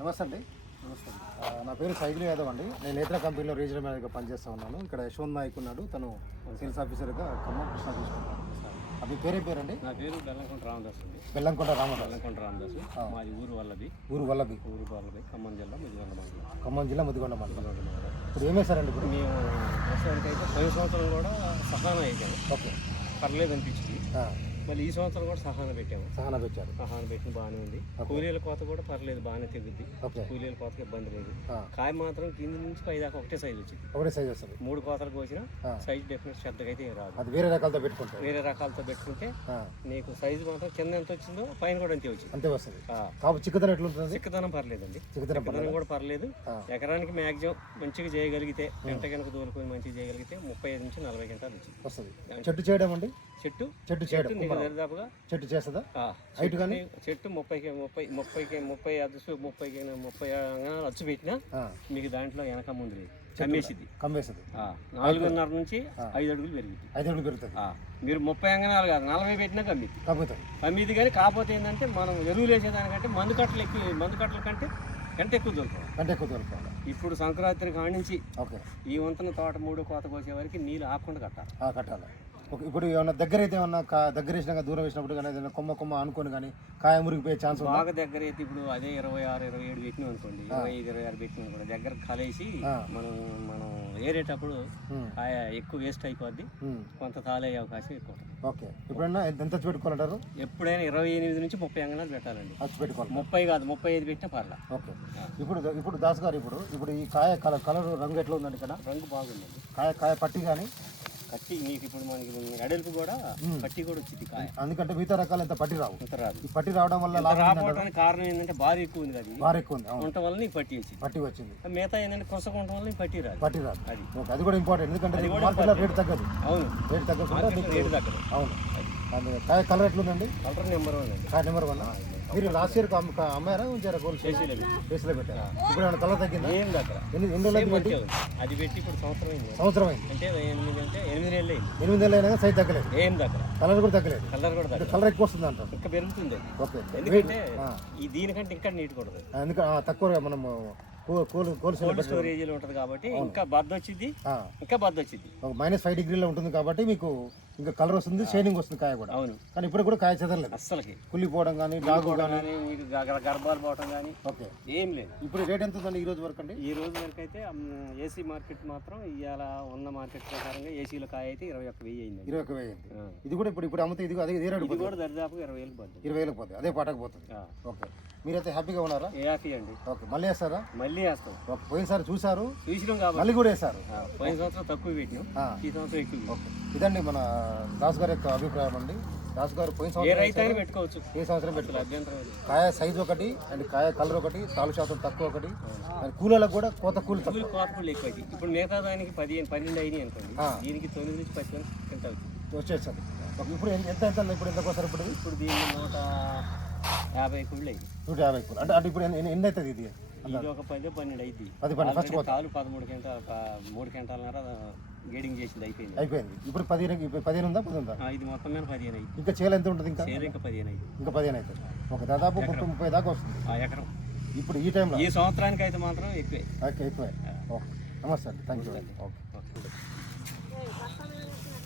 నమస్తే అండి. నమస్తే. నా పేరు సైకిల్ యాదవ్ అండి. నేను నేత్ర కంపెనీలో రీజనల్ మేనేజర్గా పనిచేస్తూ ఉన్నాను. ఇక్కడ యశ్వంత్ నాయక్ ఉన్నాడు, తను సేల్స్ ఆఫీసర్గా ఖమ్మం కృష్ణ తీసుకుంటాను. మీ పేరే పేరండి? నా పేరు బెల్లంకొండ రామదాస్ అండి. బెల్లంకొండ రామదాస్. బెల్లంకొండ రామదాస్. మాది ఊరు వల్లది. ఊరు వల్లభి. ఖమ్మం జిల్లా ముదిగొండ మండలం. ఖమ్మం జిల్లా ముదిగొండ మండలం. ఇప్పుడు ఏమేశారండి? ఇప్పుడు మేము ప్రస్తుతానికి అయితే పోయిన సంవత్సరం కూడా సహానా వేసాము. ఓకే, పర్లేదు అనిపించింది. మళ్ళీ ఈ సంవత్సరం కూడా సహానా పెట్టాము. సహానా పెట్టారు. సహానా పెట్టిన బాగానే ఉంది. కూలీల కోత కూడా పర్లేదు, బాగానే తెగుద్ది. కూలీల కోతకి ఇబ్బంది లేదు. కాయ మాత్రం కింద నుంచి పై దాకా ఒకటే సైజు వచ్చింది. ఒకటే సైజు వస్తుంది. 3 కోతలు కోసిన సైజు డెఫినెట్ శ్రద్ధగా అయితే రాదు. అది వేరే రకాలతో పెట్టుకుంటారు. వేరే రకాలతో పెట్టుకుంటే నీకు సైజు మాత్రం కింద ఎంత వచ్చిందో పైన కూడా అంతే వచ్చింది. అంతే వస్తుంది. కాబట్టి చిక్కదనం ఎట్లుంటుంది? చిక్కదనం పర్లేదండి. చిక్కదనం కూడా పర్లేదు. ఎకరానికి మ్యాక్సిమం మంచిగా చేయగలిగితే, గంట కనుక దూరుకొని మంచిగా చేయగలిగితే 35 నుంచి 40 గంటలు వస్తుంది. చెట్టు చేయడం అండి, చెట్టు చేయడం దాదాపుగా చెట్టు చేస్తుందా? హైట్ కానీ చెట్టు 30 అంగనాలు అచ్చు పెట్టినా మీకు దాంట్లో వెనక ముందు లేదు, కమ్మేసిద్ది. 4.5 నుంచి 5 అడుగులు పెరుగుతుంది. 5 అడుగులు పెరుగుతుంది. మీరు 30 అంగనాలు కాదు 40 పెట్టినా కమ్మిది. కానీ కాకపోతే ఏంటంటే మనం ఎరువులు వేసేదానికంటే మందు కట్టల కంటే గంట ఎక్కువ దొరకాలి. ఇప్పుడు సంక్రాంతి కాడి నుంచి ఈ వంతన తోట 3 కోత కోసే వరకు నీళ్ళు ఆపకుండా కట్టాలి. ఇప్పుడు ఏమన్నా దగ్గర అయితే ఏమన్నా దగ్గర వేసినా దూరం వేసినప్పుడు కానీ ఏదైనా కొమ్మ అనుకోని కానీ కాయ మురిగిపోయే ఛాన్స్ బాగా దగ్గర అయితే ఇప్పుడు అదే 26, 27 పెట్టినాం అనుకోండి, 25, 26 పెట్టినాం అనుకోండి, దగ్గర కాలేసి మనం ఏరేటప్పుడు కాయ ఎక్కువ వేస్ట్ అయిపోద్ది, కొంత తాలయ్యే అవకాశం ఎక్కువ. ఓకే, ఇప్పుడైనా ఎంత పెట్టుకోవాలంటారు? ఎప్పుడైనా 28 నుంచి 30 అంగనాలు పెట్టాలండి. పెట్టుకోవాలి. 30 కాదు 35 పెట్టినా పర్లా. ఓకే, ఇప్పుడు దాస్ గారు ఇప్పుడు ఈ కాయ కలర్ రంగు ఎట్లా ఉందండి? ఇక్కడ రంగు బాగుందండి. కాయ పట్టి కానీ కట్టి మీకు ఇప్పుడు మనకి ఎడల్పు కూడా పట్టి కూడా వచ్చింది కాయ. అందుకంటే మిగతా రకాలు ఎంత పట్టి రావు. ఈ పట్టి రావడం వల్ల రావడానికి కారణం ఏంటంటే బాగా ఎక్కువ ఉంది. అది బాగా ఎక్కువ ఉంది ఉండటం వల్ల నీకు పట్టి వచ్చింది. మిగతా ఏంటంటే కొసగా ఉండటం వల్ల నీకు పట్టి రాదు. అది కూడా ఇంపార్టెంట్, ఎందుకంటే మార్కెట్లో రేటు తగ్గదు. అవును, రేటు తగ్గకుండా రేటు తగ్గదు. అవును. కాయ కలర్ ఎట్లుందండి? కలర్ నెంబర్ 1 అండి. కాయ నెంబర్ 1. మీరు లాస్ట్ ఇయర్ అమ్మారా ఉంచారా? గోల్డ్ ఫేస్లో పెట్టారా? ఇప్పుడు ఏమైనా కలర్ తగ్గిందా? ఏం దగ్గర ఎన్ని రోజులు పెట్టి? అది పెట్టి ఇప్పుడు సంవత్సరం అయింది. అంటే 8 నెలలు అయింది. 8 నెలలు అయినా సైజ్ తగ్గలేదు. ఏం దగ్గర కలర్ కూడా తగ్గలేదు. కలర్ ఎక్కువ వస్తుంది అంటారు. ఇంకా పెరుగుతుంది. ఓకే, ఎందుకంటే ఈ దీనికంటే ఇంకా నీట్ కొడుతుంది. ఎందుకంటే తక్కువ మనం కోల్డ్ స్టోరేజ్ ఉంటుంది కాబట్టి ఇంకా బద్ద వచ్చింది. -5 డిగ్రీలో ఉంటుంది కాబట్టి మీకు ఇంకా కలర్ వస్తుంది, షైనింగ్ వస్తుంది కాయ కూడా. అవును, కానీ ఇప్పుడు కూడా కాయ చెదరలేదు అస్సలకి. కుళ్ళిపోవడం కానీ డాగు కానీ గర్భాలు పోవడం కానీ ఓకే ఏం లేదు. ఇప్పుడు రేట్ ఎంత ఉందండి ఈ రోజు వరకు? అండి ఈ రోజు వరకు అయితే ఏసీ మార్కెట్ మాత్రం ఇవాళ ఉన్న మార్కెట్ ప్రకారంగా ఏసీలో కాయ అయితే 21,000 అయింది. 21,000 అయింది. ఇది కూడా ఇప్పుడు అమ్ముతే ఇది అదే రేటు కూడా దరిదాపు 20,000 పోతుంది. 20,000 పోతుంది. అదే పాటకు పోతుంది. ఓకే, మీరైతే హ్యాపీగా ఉన్నారా? హ్యాపీ అండి. ఓకే, మళ్ళీ వేస్తారా? మళ్ళీ వేస్తాం. ఓకే, పోయినసారి చూసినాం కాబట్టి మళ్ళీ కూడా వేస్తారు. పోయిన సంవత్సరం తక్కువ పెట్టినాం, ఈ సంవత్సరం ఎక్కువ. ఓకే, ఇదండి మన దాస్ గారి యొక్క అభిప్రాయం అండి. దాస్ గారు పోయిన సంవత్సరం పెట్టుకోవచ్చు, ఏ సంవత్సరం పెట్టుకోవచ్చు. అభ్యంతరం. కాయ సైజు ఒకటి అండ్ కాయ కలర్ ఒకటి, తాలు శాతం తక్కువ ఒకటి, కూలీలకు కూడా కోత కూలి కోత కూడా ఎక్కువ. ఇప్పుడు మిగతా దానికి 12 అయినాయి అనుకోండి, దీనికి 9 నుంచి 10 క్వింటాల్ వచ్చేస్తుంది. ఇప్పుడు ఎంత ఇప్పుడు ఎంత కోసారు? ఇప్పుడు దీన్ని 150 కుళ్ళు అయింది. 150 కుళ్ళు అంటే ఇప్పుడు ఎన్ని అవుతుంది? ఇది ఒక 10-12 అయింది. 10 ఫస్ట్ తాలు 13 క్వింటాల్ 3 క్వింటాలన్నర గేడింగ్ చేసింది, అయిపోయింది. ఇప్పుడు 15 ఉందా? 10 ఉందా? ఇది మొత్తం మీద 15 అయింది. ఇంకా చేయాలి ఎంత ఉంటుంది? ఇంకా 15 అయింది. ఇంకా 15 అవుతుంది. ఒక దాదాపు 30 దాకా వస్తుంది ఎకరం. ఇప్పుడు ఈ టైంలో ఈ సంవత్సరానికి అయితే మాత్రం ఎక్కువే. ఓకే, ఎక్కువే. ఓకే, నమస్తే అండి, థ్యాంక్ యూ. ఓకే.